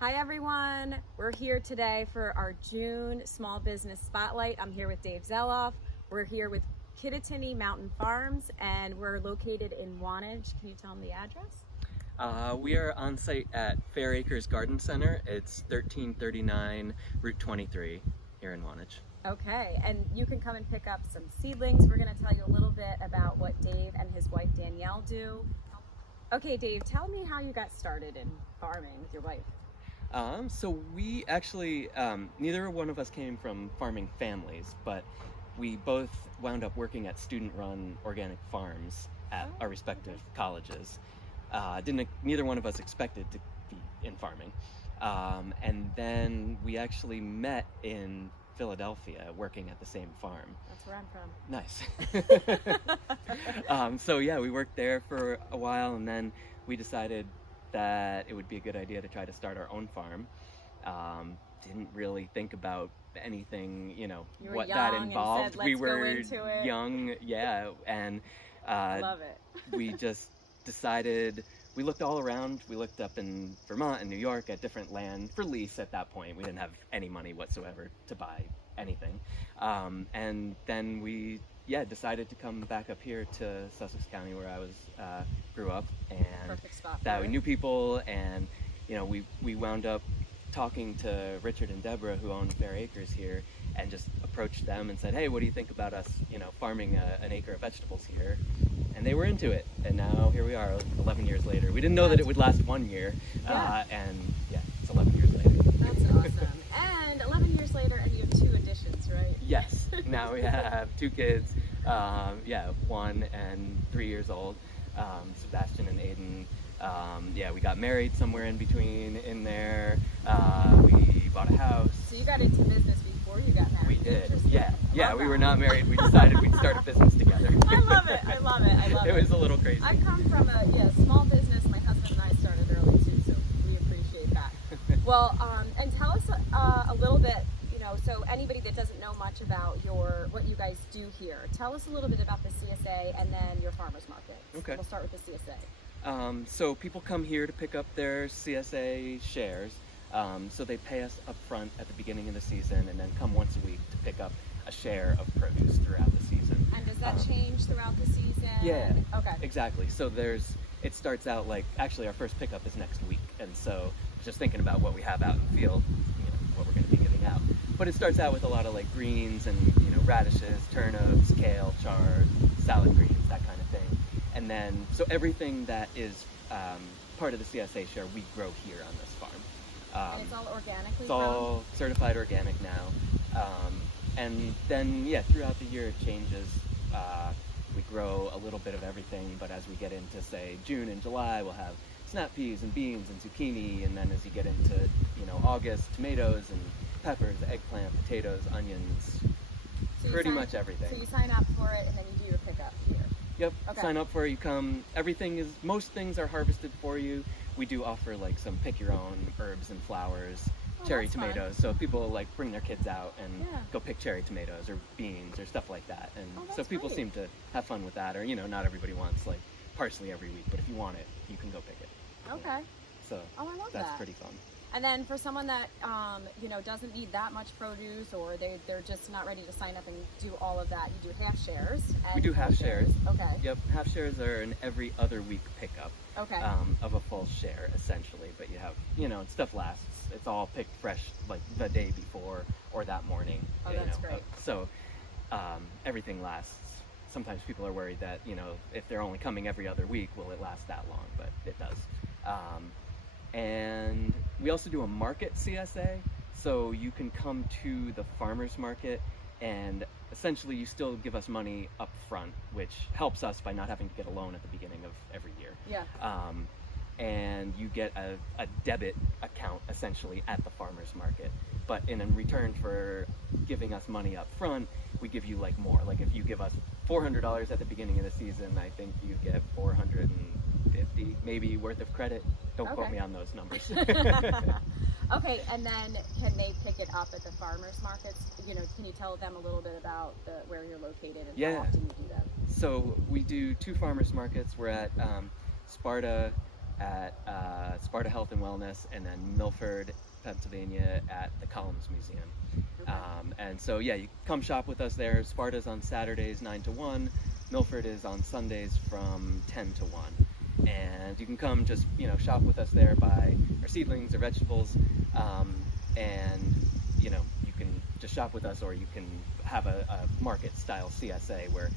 Hi everyone, we're here today for our June Small Business Spotlight. I'm here with Dave Zelov. We're here with Kittatinny Mountain Farms and we're located in Wantage. Can you tell them the address? We are on site at Fair Acres Garden Center. It's 1339 Route 23 here in Wantage. Okay, and you can come and pick up some seedlings. We're going to tell you a little bit about what Dave and his wife Danielle do. Okay, Dave, tell me how you got started in farming with your wife. So we actually, neither one of us came from farming families, but we both wound up working at student-run organic farms at our respective colleges. Neither one of us expected to be in farming. And then we actually met in Philadelphia working at the same farm. That's where I'm from. Nice. So yeah, we worked there for a while, and then we decided that it would be a good idea to try to start our own farm. Didn't really think about anything, what that involved. We were young, yeah, and love it. We just decided, we looked all around. We looked up in Vermont and New York at different land for lease at that point. We didn't have any money whatsoever to buy anything. And then we decided to come back up here to Sussex County where I grew up, and perfect spot that we knew people, and we wound up talking to Richard and Deborah, who own Fair Acres here, and just approached them and said, hey, what do you think about us farming an acre of vegetables here? And they were into it, and now here we are 11 years later. We didn't know that it would last 1 year, and it's 11 years later. That's awesome. And 11 years later, and you have 2 additions, right? Yes, now we have 2 kids, 1 and 3 years old, Sebastian and Aiden. We got married somewhere in between in there. We bought a house. So you got into business before you got married? We did, yeah. We were not married. We decided we'd start a business together. I love it. It was a little crazy. I come from a small business. My husband and I started early too, so we appreciate that. Well, and tell us a little bit, so anybody that doesn't know much about what you guys do here, tell us a little bit about the CSA and then your farmers market. Okay. We'll start with the CSA. So people come here to pick up their CSA shares. So they pay us up front at the beginning of the season and then come once a week to pick up a share of produce throughout the season. And does that change throughout the season? Yeah, okay. Exactly. So it starts out actually our first pickup is next week. And so just thinking about what we have out in the field, what we're going to be giving out. But it starts out with a lot of greens and, radishes, turnips, kale, chard, salad greens, that kind of thing. And then, so everything that is part of the CSA share, we grow here on this farm. And it's all organically It's all certified organic now. And then, throughout the year it changes. We grow a little bit of everything, but as we get into, say, June and July, we'll have snap peas and beans and zucchini, and then as you get into, August, tomatoes and peppers, eggplant, potatoes, onions, so pretty much everything. So you sign up for it and then you do your pickup here? Yep, okay. Sign up for it, you come, most things are harvested for you. We do offer some pick your own herbs and flowers, cherry tomatoes, so people bring their kids out and go pick cherry tomatoes or beans or stuff like that. And so people seem to have fun with that, or not everybody wants parsley every week, but if you want it, you can go pick it. Okay. So I love that's that. pretty fun. And then for someone that doesn't need that much produce, or they're just not ready to sign up and do all of that, you do half shares. And we do half shares. Okay. Yep, half shares are an every other week pickup. Okay. Of a full share essentially, but you have stuff lasts. It's all picked fresh the day before or that morning. Oh, that's great. So everything lasts. Sometimes people are worried that if they're only coming every other week, will it last that long? But it does. And we also do a market CSA, so you can come to the farmers market and essentially you still give us money up front, which helps us by not having to get a loan at the beginning of every year. Yeah. And you get a debit account essentially at the farmers market. But in return for giving us money up front, we give you more. If you give us $400 at the beginning of the season, I think you get $450 maybe worth of credit. Don't quote me on those numbers. Okay, and then can they pick it up at the farmers markets? Can you tell them a little bit about where you're located and how often you do that? So we do 2 farmers markets. We're at Sparta at Sparta Health and Wellness, and then Milford, Pennsylvania at the Columns Museum. Okay. And so yeah, you come shop with us there. Sparta's on Saturdays 9 to 1. Milford is on Sundays from 10 to 1. And you can come just, shop with us there, buy our seedlings or vegetables, and you can just shop with us, or you can have a market style CSA where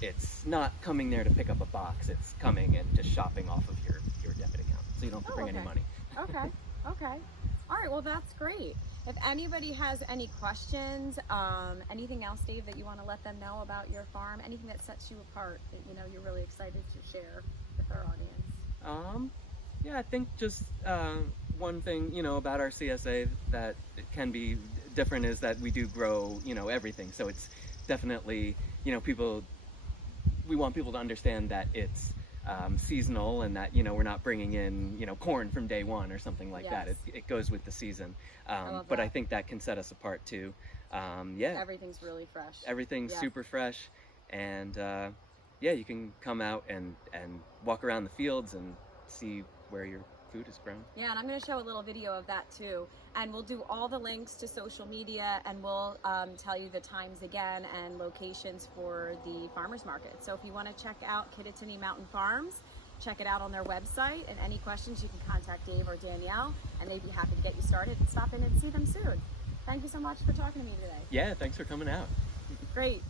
it's not coming there to pick up a box, it's coming and just shopping off of your debit account, so you don't have to bring any money. Okay. All right, well, that's great. If anybody has any questions, anything else, Dave, that you want to let them know about your farm, anything that sets you apart that you're really excited to share with our audience? Yeah, I think just one thing about our CSA that it can be different is that we do grow everything. So it's definitely we want people to understand that it's seasonal, and that we're not bringing in corn from day one or something like that. It goes with the season. But I think that can set us apart too. Everything's really fresh. Everything's super fresh, and you can come out and walk around the fields and see where your food is grown. Yeah, and I'm going to show a little video of that too. And we'll do all the links to social media, and we'll tell you the times again and locations for the farmers market. So if you want to check out Kittatinny Mountain Farms, check it out on their website. And any questions, you can contact Dave or Danielle, and they'd be happy to get you started and stop in and see them soon. Thank you so much for talking to me today. Yeah, thanks for coming out. Great.